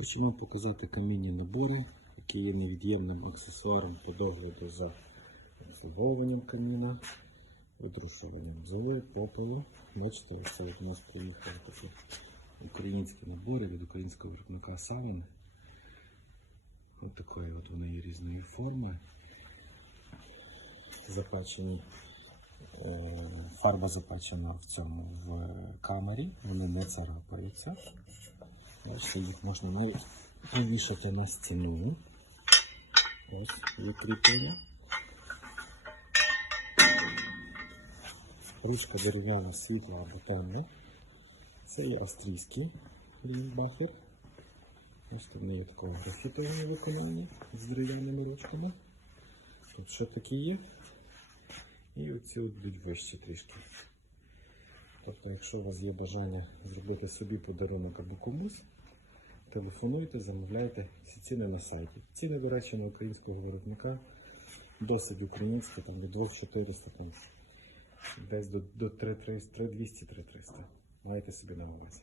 Хочу вам показати камінні набори, які є невід'ємним аксесуаром по догляду за обслуговуванням каміна, видрушуванням золи, попелу. Бачите, от у нас приїхали такі українські набори від українського виробника Савин. Ось такої от вони різної форми. Запечені. е, Фарба запечена в цьому в камері, вони не царапаються. Бачите, їх можна навіть повішати на стіну. Ось є. Ручка дерев'яна світла або темна. Це є австрійський лінбахер. Бачите, вони є такого графітового виконання з дерев'яними ручками. Тут ще такі є. І оці будуть вищі трішки. Тобто, якщо у вас є бажання зробити собі подарунок або комусь, телефонуйте, замовляйте всі ціни на сайті. Ціни, до речі, на українського виробника досить українські, там від 2400, там, десь до, до 3200-3300. Майте собі на увазі.